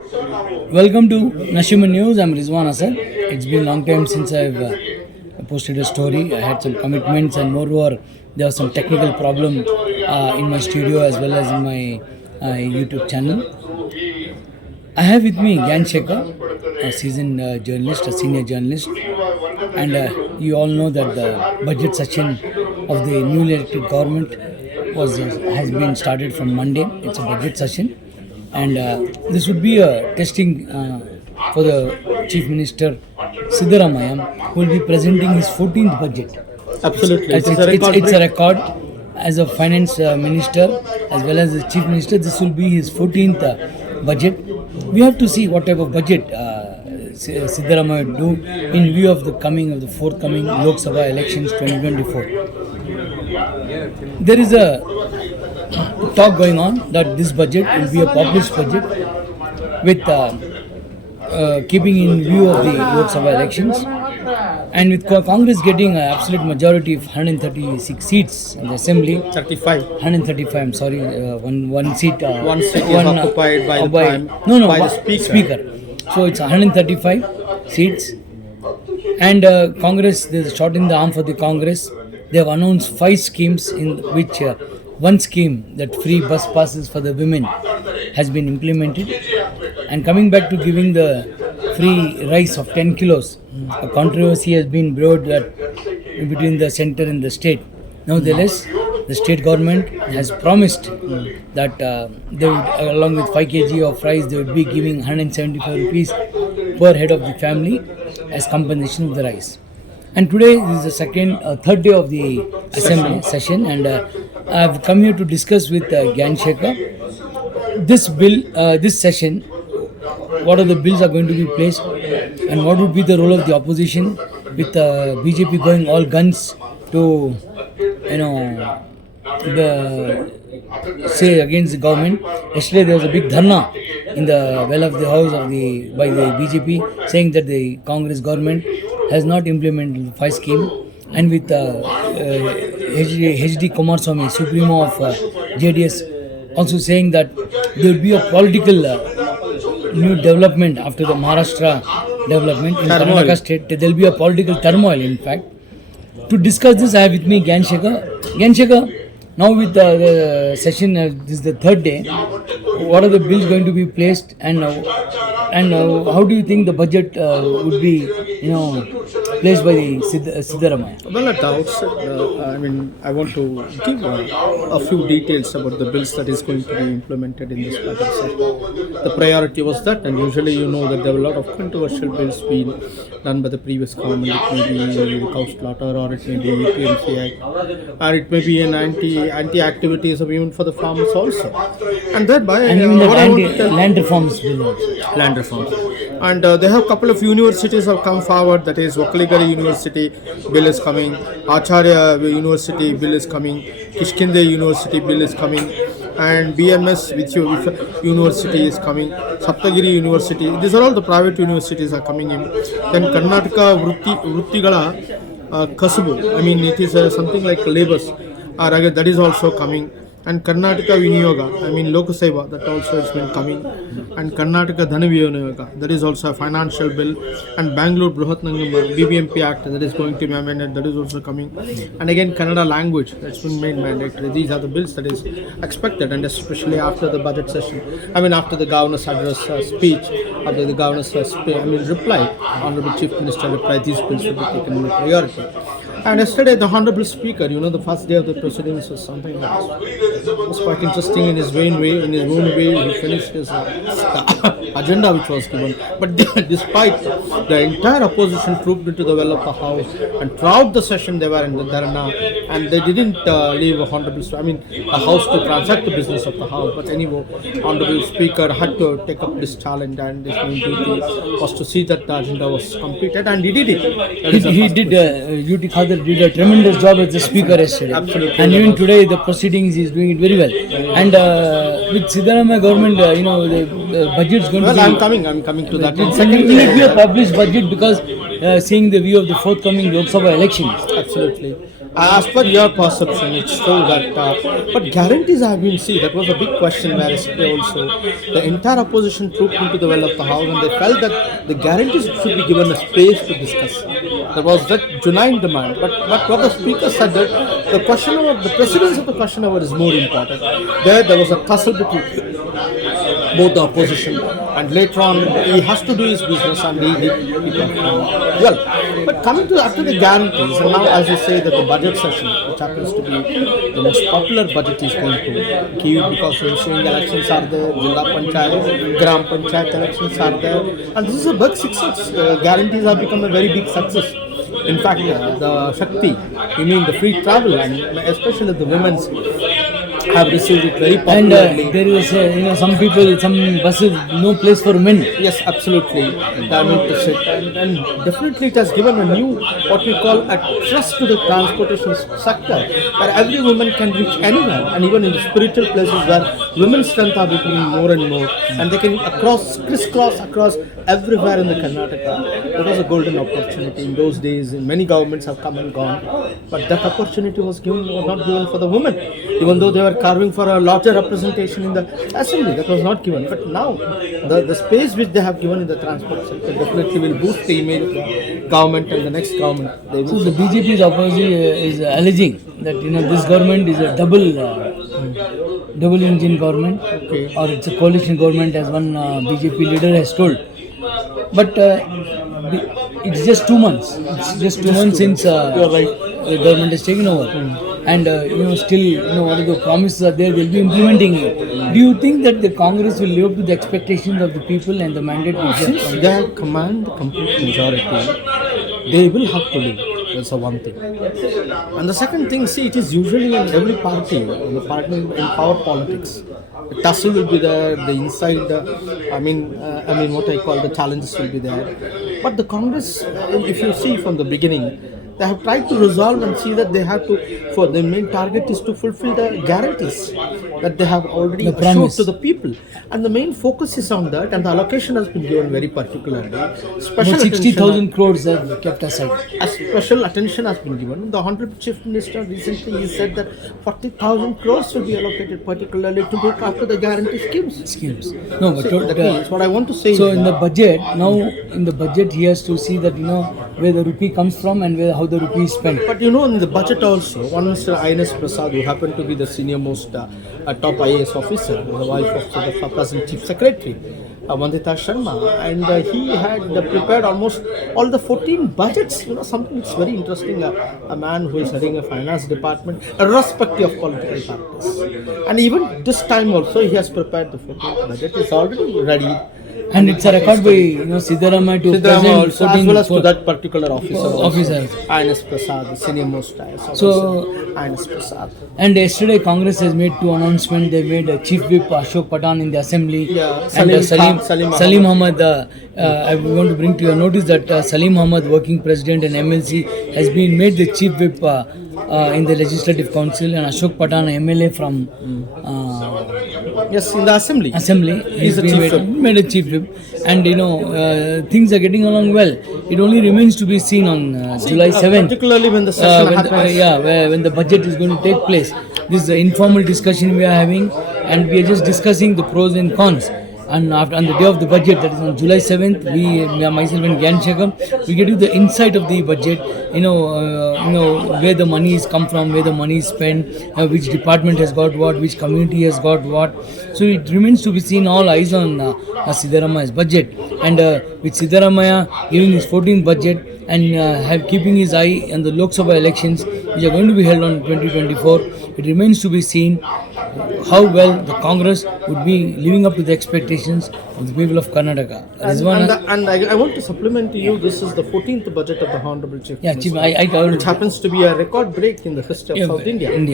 Welcome to Nashima News. I'm Rizwan Asad. It's been a long time since I've posted a story. I had some commitments, and moreover, there was some technical problem in my studio as well as in my YouTube channel. I have with me Gnanashakher, a seasoned journalist, a senior journalist, and you all know that the budget session of the newly elected government has been started from Monday. It's a budget session, and this would be a testing for the Chief Minister Siddaramaya, who will be presenting his 14th budget. Absolutely. It's a record. As a finance minister as well as the chief minister, this will be his 14th budget. We have to see what type of budget Siddaramaya will do in view of the forthcoming Lok Sabha elections 2024. There is a talk going on that this budget will be a populist budget with keeping in view of the Lok Sabha elections, and with Congress getting an absolute majority of 136 seats in the assembly. 135. I'm sorry, one seat. One seat is occupied by the speaker. So it's 135 seats, and Congress, there's a shot in the arm for the Congress. They have announced 5 schemes, in which one scheme, that free bus passes for the women, has been implemented. And coming back to giving the free rice of 10 kilos, a controversy has been brewed between the center and the state. Nevertheless, the state government has promised that they would, along with 5 kg of rice, they would be giving 175 rupees per head of the family as compensation of the rice. And today is the third day of the assembly session, and I have come here to discuss with Gnanashakher this session. What are the bills are going to be placed, and what would be the role of the opposition, with BJP going all guns to say against the government. Yesterday there was a big dharna in the well of the house by the BJP, saying that the Congress government has not implemented the 5 scheme, and with HD Kumaraswamy, Supremo of JDS, also saying that there will be a political new development after the Maharashtra development in Karnataka state. There will be a political turmoil, in fact. To discuss this, I have with me Gnanashakher. Gnanashakher, now with the session, this is the third day. What are the bills going to be placed, and how do you think the budget would be, placed by the Siddaramaya? Well, at the outset, I want to give a few details about the bills that is going to be implemented in this budget session. The priority was that, and usually you know that there were a lot of controversial bills being done by the previous government. It may be cow slaughter, or it may be PMC Act, or it may be an anti-activities of even for the farmers also, and thereby even land reforms bill. Land reforms. And they have a couple of universities have come forward. That is, Wakaligari University bill is coming, Acharya University bill is coming, Kishkinde University bill is coming, and BMS with University is coming, Saptagiri University. These are all the private universities are coming in. Then Karnataka Vruttigala Kasubu. It is something like labors. That is also coming. And Karnataka Viniyoga, Lok Sabha, that also has been coming, and Karnataka Dhanaviniyoga, that is also a financial bill, and Bangalore Bruhatnangam BBMP Act, that is going to be amended, that is also coming, and again Kannada language, that's been made mandatory. These are the bills that is expected, and especially after the budget session, after the governor's address speech, after the governor's reply, Honorable Chief Minister replied, these bills will be taken into priority. And yesterday, the Honorable Speaker, the first day of the proceedings was something that was quite interesting in his own way. He finished his agenda which was given. But despite the entire opposition trooped into the well of the House, and throughout the session they were in the dharna, and they didn't leave the House to transact the business of the House. But anyway, Honorable Speaker had to take up this challenge, and his main duty was to see that the agenda was completed, and he did it. He did. Did a tremendous job as the speaker yesterday. Absolutely. And even today, the proceedings, he is doing it very well. And with Siddaramaya government, the budget is going to be... I'm coming to that. Will it be a published budget, because seeing the view of the forthcoming Lok Sabha elections? Absolutely. As per your perception, it's true that, but guarantees have been seen. That was a big question where yesterday also the entire opposition trooped into the well of the house and they felt that the guarantees should be given a space to discuss. There was that genuine demand. But what the speaker said that the question hour, the precedence of the question hour is more important. There was a tussle between both the opposition, and later on he has to do his business and he performed well. But coming to after the guarantees, and now as you say that the budget session, which happens to be the most popular budget is going to give because ensuing elections are there, Jilla Panchayat, Gram Panchayat elections are there, and this is a big success. Guarantees have become a very big success. In fact, the Shakti, you mean the free travel, and especially the women's have received it very And popularly. there is, some people, some buses, no place for men. Yes, absolutely. I mean to sit, and definitely it has given a new, what we call a trust to the transportation sector, where every woman can reach anywhere, and even in the spiritual places where women's strength are becoming more and more, and they can crisscross across everywhere in the Karnataka. That was a golden opportunity in those days. Many governments have come and gone, but that opportunity was not given for the women, even though they were carving for a larger representation in the assembly. That was not given. But now, the space which they have given in the transport sector definitely will boost the image of the government and the next government. They So will. the BJP's opposition is alleging that this government is a double engine government, Okay. or it's a coalition government, as one BJP leader has told. But it's just 2 months. It's just 2 months since You're right. the government has taken over, and still what are the promises are there, they'll be implementing it. Do you think that the Congress will live up to the expectations of the people and the mandate which they have Since they have command the complete majority, they will have to live. That's the one thing. And the second thing, see, it is usually in every party, in the party in power politics. The tussle will be there, the inside, what I call the challenges will be there. But the Congress, if you see from the beginning, they have tried to resolve and see that they have to, for the main target is to fulfill the guarantees that they have already The assured promise. to the people. And the main focus is on that, and the allocation has been given very particularly. Special about 60,000 attention, crores have kept aside. a special attention has been given. The Honorable Chief Minister recently he said that 40,000 crores will be allocated particularly to look after the guarantee schemes. No, but So, that means what I want to say so is in the that budget now, in the budget he has to see that where the rupee comes from and how the rupee is spent. but in the budget also, one Mr. Ines Prasad, who happened to be the senior most top IAS officer, the wife of the present Chief Secretary, Vandita Sharma, and he had prepared almost all the 14 budgets. Something that's very interesting. A man who is heading a finance department, irrespective of political parties. And even this time also, he has prepared the 14th budget. It's already ready. And it's a record by Siddaramaiah to Siddharama present also, as 14 well as to that particular officer. officers. Ines Prasad, the senior most IAS officer. So, Ines Prasad. and yesterday Congress has made 2 announcements. They made Chief Whip Ashok Patan in the assembly, Yeah, and Salim Ahmad. I want to bring to your notice that Salim Ahmad, working president and MLC, has been made the Chief Whip in the Legislative Council, and Ashok Patan, MLA from Yes, in the assembly. he's the been Chief Whip. made a Chief Whip, and things are getting along well. It only remains to be seen on July 7th. Particularly when the session happens. When the budget is going to take place. This is an informal discussion we are having, and we are just discussing the pros and cons. And on the day of the budget, that is on July 7th, myself and Gnanashakher, we get you the insight of the budget. Where the money is come from, where the money is spent, which department has got what, which community has got what. So it remains to be seen. All eyes on Siddaramaiah's budget, and with Siddaramaiah giving his 14th budget and keeping his eye on the Lok Sabha elections, which are going to be held on 2024. It remains to be seen how well the Congress would be living up to the expectations of the people of Karnataka. Rizwan, And I want to supplement to you, this is the 14th budget of the Honorable Chief yeah, Minister, Chief, I told which happens to be a record break in the history of South India. And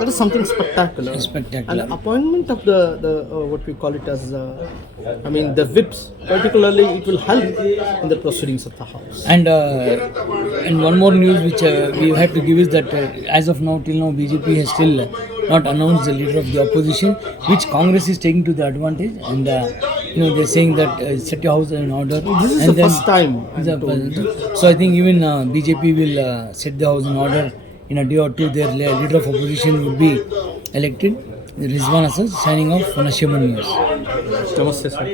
that is something spectacular. Spectacular. And appointment of the what we call it as, the whips, particularly it will help in the proceedings of the House. And one more news which we have to give is that as of now, till now, BJP has still not announced the leader of the opposition, which Congress is taking to the advantage, and they're saying that set your house in order. This is and the first time. So I think even BJP will set the house in order in a day or two their leader of opposition would be elected. Rizwan Asad signing off on Ashaman News. Namaste, sir.